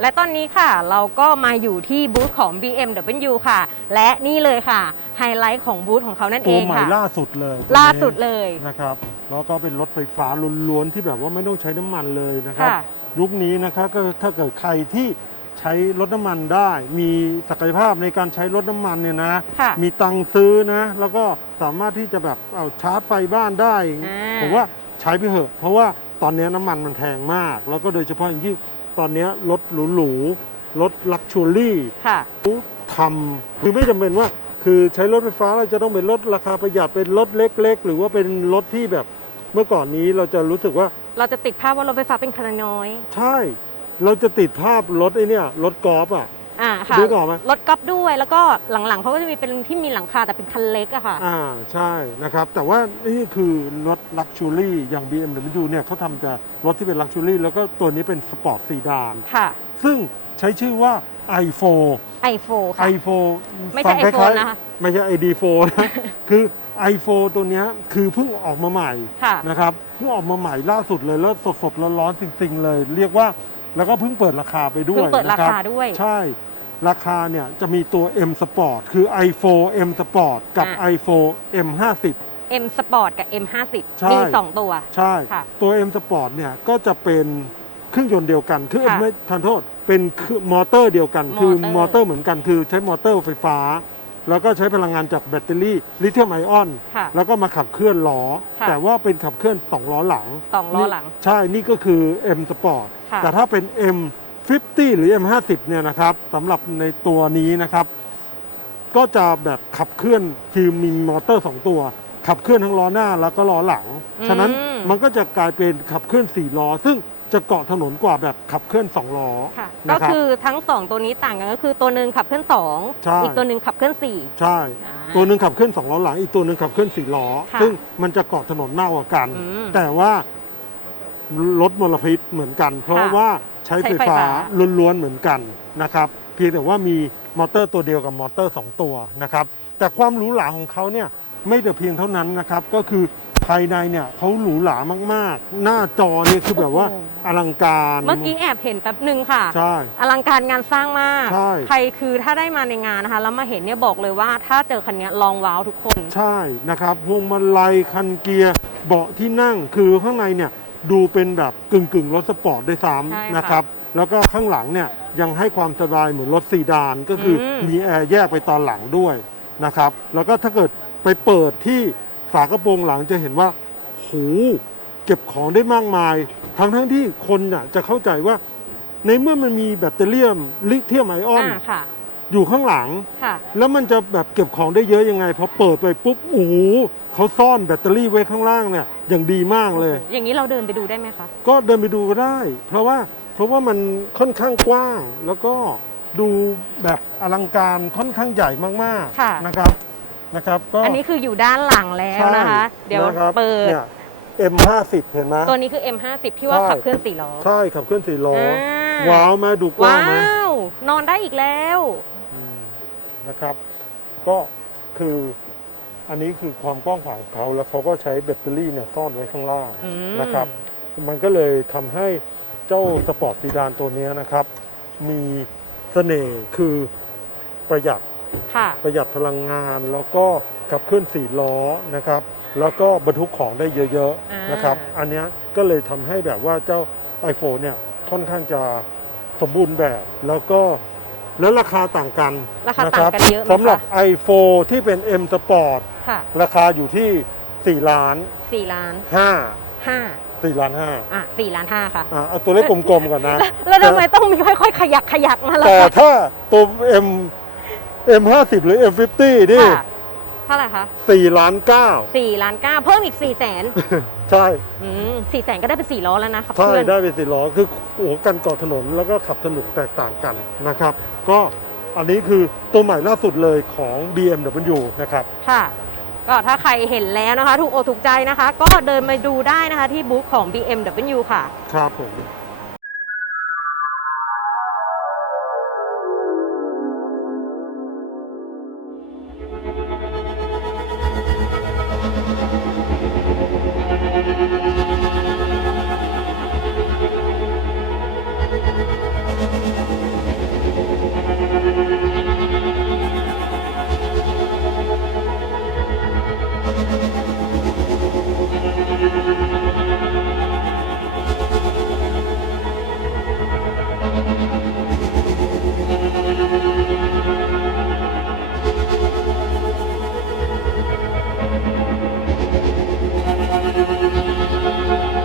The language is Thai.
และตอนนี้ค่ะเราก็มาอยู่ที่บูธของ BMW ค่ะ และนี่เลยค่ะ ไฮไลท์ของบูธของเขานั่นตัเอวงใหม่ค่ะ ล่าสุดเลยล่าสุดเลย นะครับ แล้วก็เป็นรถไฟฟ้าล้วนๆที่แบบว่าไม่ต้องใช้น้ำมันเลยนะครับ ค่ะ ยุคนี้นะครับก็ถ้าเกิดใครที่ใช้รถน้ำมันได้ มีศักยภาพในการใช้รถน้ำมันเนี่ยนะ ค่ะ มีตังค์ซื้อนะ แล้วก็สามารถที่จะแบบเอาชาร์จไฟบ้านได้ อ่าผมว่าใช้ไปเถอะ เพราะว่าตอนนี้น้ำมันมันแพงมาก แล้วก็โดยเฉพาะอย่างยิ่ง ตอนนี้รถหรูๆรถลักชัวรี่ค่ะทำคือไม่จำเป็นว่า คือใช้รถไฟฟ้าเราจะต้องเป็นรถราคาประหยัดเป็นรถเล็ก ๆ หรือว่าเป็นรถที่แบบเมื่อก่อนนี้เราจะรู้สึกว่า เราจะติดภาพว่ารถไฟฟ้าเป็นคันน้อย ใช่ เราจะติดภาพรถไอ้เนี่ยรถกอล์ฟอะ อ่าค่ะนึกออกไหมรถก๊อฟด้วยแล้วก็หลังๆเขาก็จะมีเป็นที่มีหลังคาแต่เป็นคันเล็กอะค่ะ อ่าใช่นะครับ แต่ว่านี่คือรถลักชัวรี่อย่าง BMW เนี่ยเขาทำแต่รถที่เป็นลักชัวรี่แล้วก็ตัวนี้เป็นสปอร์ตซีดานค่ะ ซึ่งใช้ชื่อว่า i4 i4 ค่ะ i4 ไม่ใช่ฟังคล้าย iPhone นะคะ ไม่ใช่ ID4 นะคือ i4 ตัวเนี้ยคือเพิ่งออกมาใหม่ค่ะ นะครับเพิ่งออกมาใหม่ล่าสุดเลยแล้วสดๆร้อนๆสิงๆเลย เรียกว่าแล้วก็เพิ่งเปิดราคาไปด้วเพิ่ยงเปิดรานะคาด้วย ใช่ ราคาเนี่ยจะมีตัว M Sport คือ i4 M Sport กับ อะ i4 M50 M Sport กับ M50 ใช่มีสองตัว ใช่ ค่ะตัว M Sport เนี่ยก็จะเป็นเครื่องยนต์เดียวกันคือค่ะไม่ทันโทษ เป็นคือมอเตอร์เดียวกัน คือมมออเตเตออร์ร์เหมือนกันคือใช้มอเตอร์ไฟฟ้า แล้วก็ใช้พลังงานจากแบตเตอรี่ลิเธียมไอออน ค่ะแล้วก็มาขับเคลื่อนล้อ ค่ะ แต่ว่าเป็นขับเคลื่อน 2 ล้อหลังสองล้อหลัง นี่ใช่ นี่ก็คือ M Sport ค่ะ แต่ถ้าเป็น M50 หรือ M50 เนี่ยนะครับสำหรับในตัวนี้นะครับ ก็จะแบบขับเคลื่อนคือมีมอเตอร์ 2 ตัว ขับเคลื่อนทั้งล้อหน้าแล้วก็ล้อหลังอืมฉะนั้นมันก็จะกลายเป็นขับเคลื่อน 4 ล้อ ซึ่งจะเกาะถนนกว่าแบบขับเคลื่อน 2 ล้อค่ะนะก็รับ คือทั้งสองตัวนี้ต่างกันก็คือตัวหนึ่งขับเคลื่อนสองใช่ อีกตัวหนึ่งขับเคลื่อนสี่ ใช่ อ่าตัวหนึ่งขับเคลื่อน 2 ล้อหลัง อีกตัวหนึ่งขับเคลื่อน 4 ล้อ ค่ะซึ่งมันจะเกาะถนนมากกว่ากัน อืม แต่ว่า ลดมลพิษเหมือนกัน เพราะค่ะว่าใช้ใช้ไฟไฟฟ้าฟ้าล้วนๆเหมือนกันนะครับเพียงแต่ว่ามีมอเตอร์ตัวเดียวกับมอเตอร์ 2 ตัวนะครับแต่ความหรูหราของเขาเนี่ยไม่แต่เพียงเท่านั้นนะครับก็คือภายในเนี่ยเขาหรูหรามากๆ หน้าจอเนี่ยคือแบบว่าโอ้โหอลังการ เมื่อกี้แอบเห็นแป๊บหนึ่งค่ะ ใช่ อลังการงานสร้างมาก ใช่ ใครคือถ้าได้มาในงานนะคะ แล้วมาเห็นเนี่ยบอกเลยว่าถ้าเจอคันเนี้ยลองว้าวทุกคน ใช่นะครับพวงมาลัยคันเกียร์เบาะที่นั่งคือข้างในเนี่ย ดูเป็นแบบกึ่งกึ่งๆรถสปอร์ตได้วยใช่ซ้ำค่ะนะครับ แล้วก็ข้างหลังเนี่ยยังให้ความสบายเหมือนรถซีดานก็คืออมมีแอร์แยกไปตอนหลังด้วยนะครับ แล้วก็ถ้าเกิดไปเปิดที่ฝากระโปรงหลังจะเห็นว่าโหเก็บของได้มากมาย ทั้งทั้งๆที่คนน่ะจะเข้าใจว่า ในเมื่อมันมีแบตเตอรี่ยมลิเธียมไอออน อ่าค่ะอยู่ข้างหลัง ค่ะ แล้วมันจะแบบเก็บของได้เยอะยังไงพอเปิดไปปุ๊บโอ้โหเขาซ่อนแบตเตอรี่ไว้ข้างล่างเนี่ยอย่างดีมากเลย อย่างนี้เราเดินไปดูได้ไหมคะ ก็เดินไปดูก็ได้ เพราะว่าเพราะว่ามันค่อนข้างกว้าง แล้วก็ดูแบบอลังการค่อนข้างใหญ่มากค่ะ ๆนะครับนะครับก็อันนี้คืออยู่ด้านหลังแล้วนะคะ เดี๋ยวนะครับเปิดเนี่ย M50 เห็นไหม ตัวนี้คือ M50 ที่ว่าใช่ ขับเคลื่อนสี่ล้อ ใช่ขับเคลื่อนสี่ล้อ อ่า ว้าวไหมาดูกว้าว้างไหม ว นอนได้อีกแล้วอืม นะครับ ก็คืออันนี้คือความกว้างขวางของเขาแล้วเขาก็ใช้แบตเตอรี่เนี่ยซ่อนไว้ข้างล่างอืม นะครับ มันก็เลยทำให้เจ้าสปอร์ตซีดานตัวเนี้ยนะครับ มีเสน่ห์คือประหยัด ค่ะ ประหยัดพลังงานแล้วก็ขับเคลื่อนสี่ล้อนะครับ แล้วก็บรรทุกของได้เยอะอ่าๆนะครับ อันเนี้ยก็เลยทำให้แบบว่าเจ้า iPhone เนี่ยค่อนข้างจะสมบูรณ์แบบ แล้วก็ แล้วราคาต่างกันราคานะต่างรับกันเยอะไหมสำหรับคะ iPhone ที่เป็น M Sport ค่ะราคาอยู่ที่ 4 ล้านสี่ล้าน5ห้า4ล้าน5อะสี่ล้านห้าค่ะอะเอาตัวเลขกลมๆก่อนนะ แล้วทำไมต้องมีค่อยๆ ขยักขยักมาล่ะแต่คะถ้าตัว M M50 หรือ M50 นี่ค่ะเท่าไหร่คะ4ล้าน9สี่ล้านเก้าเพิ่มอีกสี่แสนใช่อืมสี่แสนก็ได้เป็นสี่ล้อแล้วนะครับใช่เพื่อนได้เป็นสี่ล้อคือโอ้โหกันเกาะถนนแล้วก็ขับสนุกแตกต่างกันนะครับ ก็อันนี้คือตัวใหม่ล่าสุดเลยของ BMW นะครับ ค่ะ ก็ถ้าใครเห็นแล้วนะคะ ถูกอกถูกใจนะคะ ก็เดินมาดูได้นะคะที่บูธของ BMW ค่ะ ครับผม